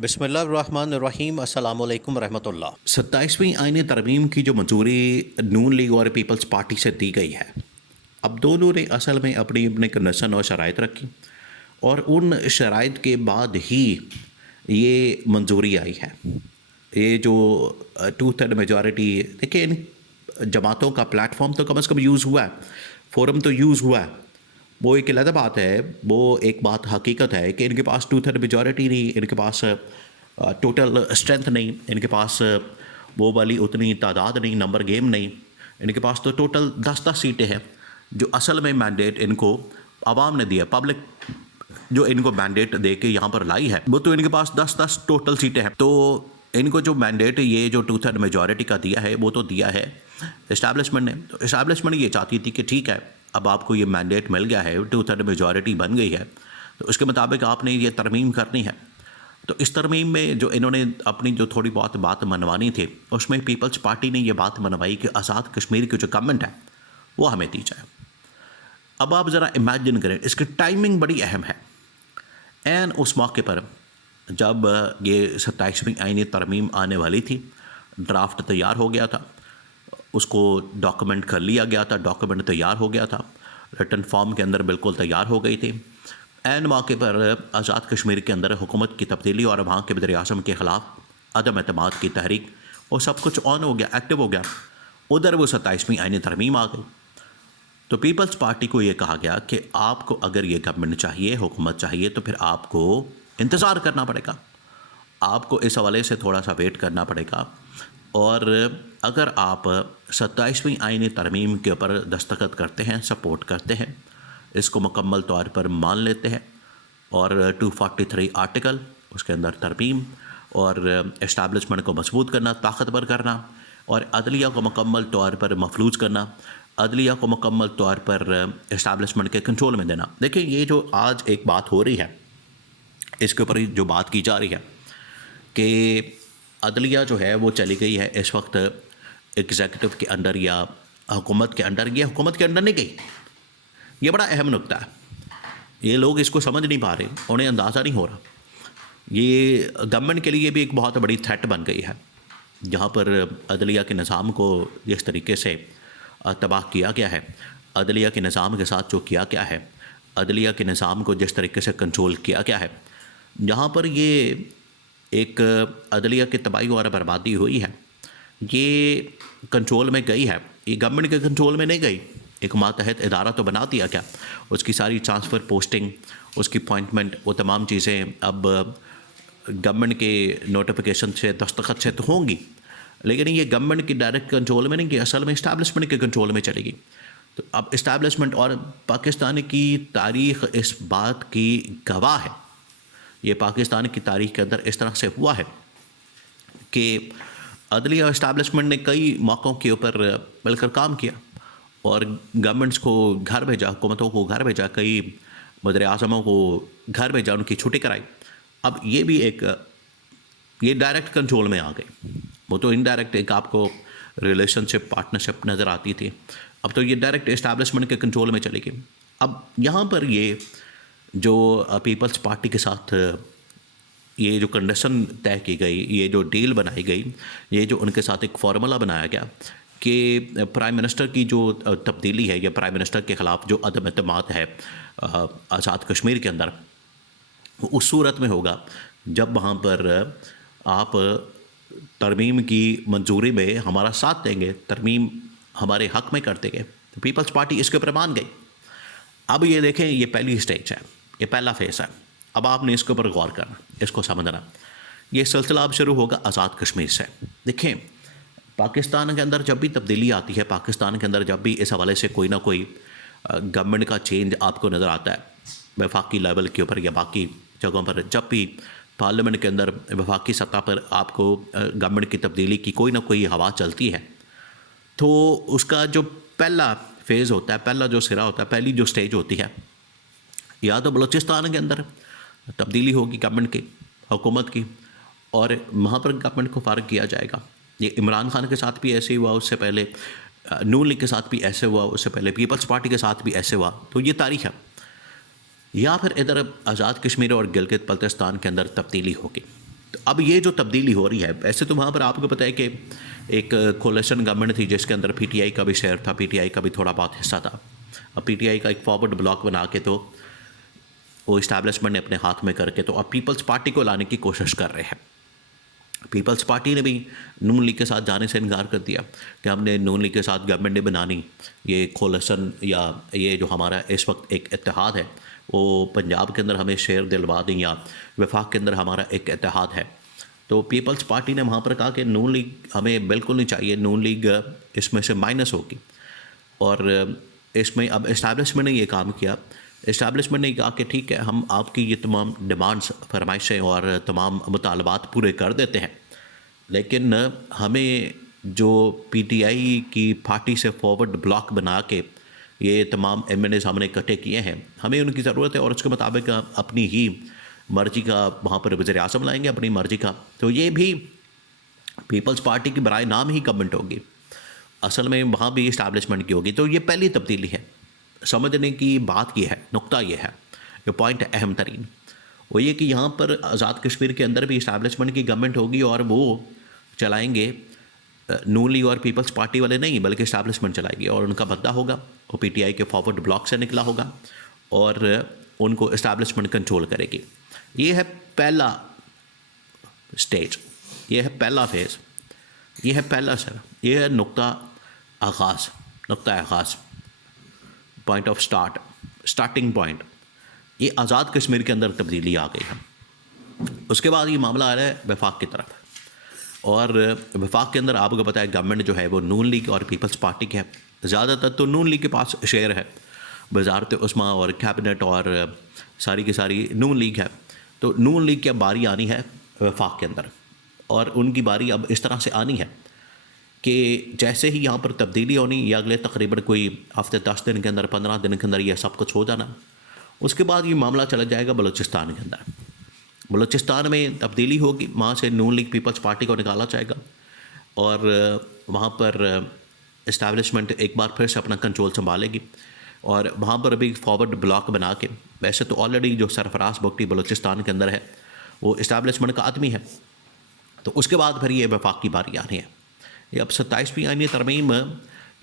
بسم اللہ الرحمن الرحیم، السلام علیکم ورحمۃ اللہ۔ 27ویں آئین ترمیم کی جو منظوری نون لیگ اور پیپلز پارٹی سے دی گئی ہے، اب دونوں نے اصل میں اپنی اپنے کنڈیشن اور شرائط رکھی، اور ان شرائط کے بعد ہی یہ منظوری آئی ہے۔ یہ جو 2/3 میجورٹی، دیکھیں ان جماعتوں کا پلیٹ فارم تو کم از کم یوز ہوا ہے، فورم تو یوز ہوا ہے۔ وہ ایک علیحدہ بات ہے، وہ ایک بات حقیقت ہے کہ ان کے پاس 2/3 میجورٹی نہیں، ان کے پاس ٹوٹل اسٹرینتھ نہیں، ان کے پاس وہ والی اتنی تعداد نہیں، نمبر گیم نہیں۔ ان کے پاس تو ٹوٹل 10 سیٹیں ہیں، جو اصل میں مینڈیٹ ان کو عوام نے دیا، پبلک جو ان کو مینڈیٹ دے کے یہاں پر لائی ہے، وہ تو ان کے پاس 10 ٹوٹل سیٹیں ہیں۔ تو ان کو جو مینڈیٹ یہ جو 2/3 میجورٹی کا دیا ہے، وہ تو دیا ہے اسٹیبلشمنٹ نے۔ تو اسٹیبلشمنٹ یہ چاہتی تھی کہ ٹھیک ہے، اب آپ کو یہ مینڈیٹ مل گیا ہے، 2/3 میجورٹی بن گئی ہے، تو اس کے مطابق آپ نے یہ ترمیم کرنی ہے۔ تو اس ترمیم میں جو انہوں نے اپنی جو تھوڑی بہت بات منوانی تھی، اس میں پیپلز پارٹی نے یہ بات منوائی کہ آزاد کشمیر کی جو گورنمنٹ ہے وہ ہمیں دی جائے۔ اب آپ ذرا امیجن کریں، اس کی ٹائمنگ بڑی اہم ہے۔ این اس موقع پر جب یہ 27ویں آئینی ترمیم آنے والی تھی، ڈرافٹ تیار ہو گیا تھا، اس کو ڈاکومنٹ کر لیا گیا تھا، ڈاکومنٹ تیار ہو گیا تھا، ریٹن فارم کے اندر بالکل تیار ہو گئی تھی۔ این موقع پر آزاد کشمیر کے اندر حکومت کی تبدیلی اور وہاں کے وزیر اعظم کے خلاف عدم اعتماد کی تحریک، وہ سب کچھ آن ہو گیا، ایکٹیو ہو گیا۔ ادھر وہ 27ویں آئینی ترمیم آ گئی۔ تو پیپلز پارٹی کو یہ کہا گیا کہ آپ کو اگر یہ گورنمنٹ چاہیے، حکومت چاہیے، تو پھر آپ کو انتظار کرنا پڑے گا، آپ کو اس حوالے سے تھوڑا سا ویٹ کرنا پڑے گا۔ اور اگر آپ 27ویں آئینی ترمیم کے اوپر دستخط کرتے ہیں، سپورٹ کرتے ہیں، اس کو مکمل طور پر مان لیتے ہیں، اور 243 آرٹیکل اس کے اندر ترمیم اور اسٹیبلشمنٹ کو مضبوط کرنا، طاقتور کرنا، اور عدلیہ کو مکمل طور پر مفلوج کرنا، عدلیہ کو مکمل طور پر اسٹیبلشمنٹ کے کنٹرول میں دینا۔ دیکھیں یہ جو آج ایک بات ہو رہی ہے، اس کے اوپر جو بات کی جا رہی ہے کہ عدلیہ جو ہے وہ چلی گئی ہے اس وقت ایگزیکٹو کے انڈر یا حکومت کے انڈر۔ یہ حکومت کے انڈر نہیں گئی، یہ بڑا اہم نکتہ ہے۔ یہ لوگ اس کو سمجھ نہیں پا رہے، انہیں اندازہ نہیں ہو رہا۔ یہ گورنمنٹ کے لیے بھی ایک بہت بڑی تھریٹ بن گئی ہے، جہاں پر عدلیہ کے نظام کو جس طریقے سے تباہ کیا گیا ہے، عدلیہ کے نظام کے ساتھ جو کیا گیا ہے، عدلیہ کے نظام کو جس طریقے سے کنٹرول کیا گیا ہے، جہاں پر یہ ایک عدلیہ کی تباہی اور بربادی ہوئی ہے، یہ کنٹرول میں گئی ہے، یہ گورنمنٹ کے کنٹرول میں نہیں گئی۔ ایک ماتحت ادارہ تو بنا دیا گیا، اس کی ساری ٹرانسفر، پوسٹنگ، اس کی اپوائنٹمنٹ، وہ تمام چیزیں اب گورنمنٹ کے نوٹیفیکیشن سے، دستخط سے تو ہوں گی، لیکن یہ گورنمنٹ کی ڈائریکٹ کنٹرول میں نہیں گئی، اصل میں اسٹیبلشمنٹ کے کنٹرول میں چلے گی۔ تو اب اسٹیبلشمنٹ، اور پاکستان کی تاریخ اس بات کی گواہ ہے، یہ پاکستان کی تاریخ کے اندر اس طرح سے ہوا ہے کہ عدلیہ اور اسٹیبلشمنٹ نے کئی موقعوں کے اوپر مل کر کام کیا، اور گورنمنٹس کو گھر بھیجا، حکومتوں کو گھر بھیجا، کئی وزیر اعظموں کو گھر بھیجا، ان کی چھٹی کرائی۔ اب یہ بھی ایک، یہ ڈائریکٹ کنٹرول میں آ گئے، وہ تو انڈائریکٹ ایک آپ کو ریلیشن شپ، پارٹنرشپ نظر آتی تھی، اب تو یہ ڈائریکٹ اسٹیبلشمنٹ کے کنٹرول میں چلے گی۔ اب یہاں پر یہ جو پیپلز پارٹی کے ساتھ یہ جو کنڈیشن طے کی گئی، یہ جو ڈیل بنائی گئی، یہ جو ان کے ساتھ ایک فارمولا بنایا گیا کہ پرائم منسٹر کی جو تبدیلی ہے، یا پرائم منسٹر کے خلاف جو عدم اعتماد ہے آزاد کشمیر کے اندر، وہ اس صورت میں ہوگا جب وہاں پر آپ ترمیم کی منظوری میں ہمارا ساتھ دیں گے، ترمیم ہمارے حق میں کر دیں گے۔ تو پیپلز پارٹی اس کے اوپر مان گئی۔ اب یہ دیکھیں، یہ پہلی سٹیج ہے، یہ پہلا فیز ہے۔ اب آپ نے اس کے اوپر غور کرنا، اس کو سمجھنا۔ یہ سلسلہ اب شروع ہوگا آزاد کشمیر سے۔ دیکھیں پاکستان کے اندر جب بھی تبدیلی آتی ہے، پاکستان کے اندر جب بھی اس حوالے سے کوئی نہ کوئی گورنمنٹ کا چینج آپ کو نظر آتا ہے، وفاقی لیول کے اوپر یا باقی جگہوں پر، جب بھی پارلیمنٹ کے اندر وفاقی سطح پر آپ کو گورنمنٹ کی تبدیلی کی کوئی نہ کوئی ہوا چلتی ہے، تو اس کا جو پہلا فیز ہوتا ہے، پہلا جو سرا ہوتا ہے، پہلی جو سٹیج ہوتی ہے، یا تو بلوچستان کے اندر تبدیلی ہوگی گورنمنٹ کی، حکومت کی، اور وہاں پر گورنمنٹ کو فارغ کیا جائے گا۔ یہ عمران خان کے ساتھ بھی ایسے ہوا، اس سے پہلے نون لیگ کے ساتھ بھی ایسے ہوا، اس سے پہلے پیپلز پارٹی کے ساتھ بھی ایسے ہوا، تو یہ تاریخ ہے۔ یا پھر ادھر آزاد کشمیر اور گلگت بلتستان کے اندر تبدیلی ہوگی، تو اب یہ جو تبدیلی ہو رہی ہے، ایسے تو وہاں پر آپ کو پتہ ہے کہ ایک کولیشن گورنمنٹ تھی جس کے اندر پی ٹی آئی کا بھی شیئر تھا، پی ٹی آئی کا بھی تھوڑا بہت حصہ تھا. اب پی ٹی آئی کا ایک فارورڈ بلاک بنا کے تو وہ اسٹیبلشمنٹ نے اپنے ہاتھ میں کر کے تو اب پیپلز پارٹی کو لانے کی کوشش کر رہے ہیں. پیپلز پارٹی نے بھی نون لیگ کے ساتھ جانے سے انکار کر دیا کہ ہم نے نون لیگ کے ساتھ گورنمنٹ نہیں بنانی. یہ کولیشن یا یہ جو ہمارا اس وقت ایک اتحاد ہے وہ پنجاب کے اندر ہمیں شیئر دلوا دیں یا وفاق کے اندر ہمارا ایک اتحاد ہے. تو پیپلز پارٹی نے وہاں پر کہا کہ نون لیگ ہمیں بالکل نہیں چاہیے، نون لیگ اس میں سے مائنس ہوگی. اور اس میں اب اسٹیبلشمنٹ نے یہ کام کیا. اسٹیبلشمنٹ نے کہا کہ ٹھیک ہے، ہم آپ کی یہ تمام ڈیمانڈس، فرمائشیں اور تمام مطالبات پورے کر دیتے ہیں، لیکن ہمیں جو پی ٹی آئی کی پارٹی سے فارورڈ بلاک بنا کے یہ تمام ایم این ایز ہم نے اکٹھے کیے ہیں، ہمیں ان کی ضرورت ہے اور اس کے مطابق اپنی ہی مرضی کا وہاں پر وزیر اعظم لائیں گے، اپنی مرضی کا. تو یہ بھی پیپلز پارٹی کی برائے نام ہی گورنمنٹ ہوگی، اصل میں وہاں بھی اسٹیبلشمنٹ کی ہوگی. تو یہ پہلی تبدیلی ہے. سمجھنے کی بات یہ ہے، نقطہ یہ ہے، یہ پوائنٹ اہم ترین وہ یہ کہ یہاں پر آزاد کشمیر کے اندر بھی اسٹیبلشمنٹ کی گورنمنٹ ہوگی اور وہ چلائیں گے نون لیگ اور پیپلز پارٹی والے نہیں، بلکہ اسٹیبلشمنٹ چلائے گی اور ان کا بندہ ہوگا وہ پی ٹی آئی کے فارورڈ بلاک سے نکلا ہوگا اور ان کو اسٹیبلشمنٹ کنٹرول کرے گی. یہ ہے پہلا سٹیج، یہ ہے پہلا فیز، یہ ہے پہلا سر، یہ ہے نقطہ آغاز، پوائنٹ آف سٹارٹنگ پوائنٹ. یہ آزاد کشمیر کے اندر تبدیلی آ گئی ہے. اس کے بعد یہ معاملہ آ رہا ہے وفاق کی طرف، اور وفاق کے اندر آپ کو پتہ ہے گورنمنٹ جو ہے وہ نون لیگ اور پیپلز پارٹی کی ہے. زیادہ تر تو نون لیگ کے پاس شیئر ہے، وزارت عظمیٰ اور کیبنٹ اور ساری کی ساری نون لیگ ہے. تو نون لیگ کی اب باری آنی ہے وفاق کے اندر، اور ان کی باری اب اس طرح سے آنی ہے کہ جیسے ہی یہاں پر تبدیلی ہونی یا اگلے تقریباً کوئی ہفتے 10 دن کے اندر 15 دن کے اندر یہ سب کچھ ہو جانا، اس کے بعد یہ معاملہ چلا جائے گا بلوچستان کے اندر. بلوچستان میں تبدیلی ہوگی، وہاں سے نون لیگ پیپلز پارٹی کو نکالا جائے گا اور وہاں پر اسٹیبلشمنٹ ایک بار پھر سے اپنا کنٹرول سنبھالے گی اور وہاں پر بھی فارورڈ بلاک بنا کے، ویسے تو آلریڈی جو سرفراز بگٹی بلوچستان کے اندر ہے وہ اسٹیبلشمنٹ کا آدمی ہے. تو اس کے بعد پھر یہ وفاق کی باری آنی ہے. یہ اب 27ویں آئینی ترمیم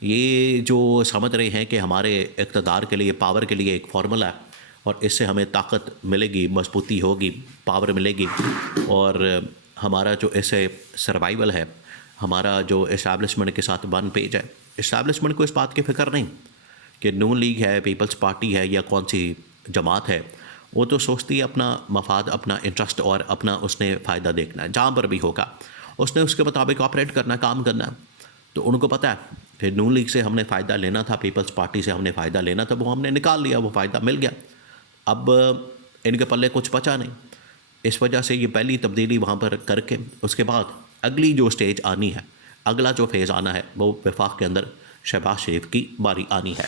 یہ جو سمجھ رہے ہیں کہ ہمارے اقتدار کے لیے، پاور کے لیے ایک فارمولہ ہے اور اس سے ہمیں طاقت ملے گی، مضبوطی ہوگی، پاور ملے گی اور ہمارا جو ایسے سروائیول ہے، ہمارا جو اسٹیبلشمنٹ کے ساتھ ون پیج ہے. اسٹیبلشمنٹ کو اس بات کی فکر نہیں کہ نون لیگ ہے، پیپلز پارٹی ہے یا کون سی جماعت ہے. وہ تو سوچتی ہے اپنا مفاد، اپنا انٹرسٹ اور اپنا اس نے فائدہ دیکھنا ہے. جہاں پر بھی ہوگا اس نے اس کے مطابق آپریٹ کرنا، کام کرنا. تو ان کو پتہ ہے کہ نون لیگ سے ہم نے فائدہ لینا تھا، پیپلز پارٹی سے ہم نے فائدہ لینا تھا، وہ ہم نے نکال لیا، وہ فائدہ مل گیا. اب ان کے پلے کچھ بچا نہیں. اس وجہ سے یہ پہلی تبدیلی وہاں پر کر کے اس کے بعد اگلی جو سٹیج آنی ہے، اگلا جو فیز آنا ہے وہ وفاق کے اندر شہباز شریف کی باری آنی ہے.